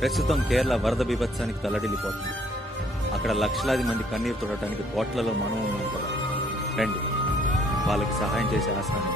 ప్రస్తుతం కేరళ వరద బీభత్సానికి తల్లడిల్లిపోతుంది. అక్కడ లక్షలాది మంది కన్నీరు తొడటానికి కోట్లలో మనం ఉన్నాం కదా. రండి, వాళ్ళకి సహాయం చేసే ఆసనాన్ని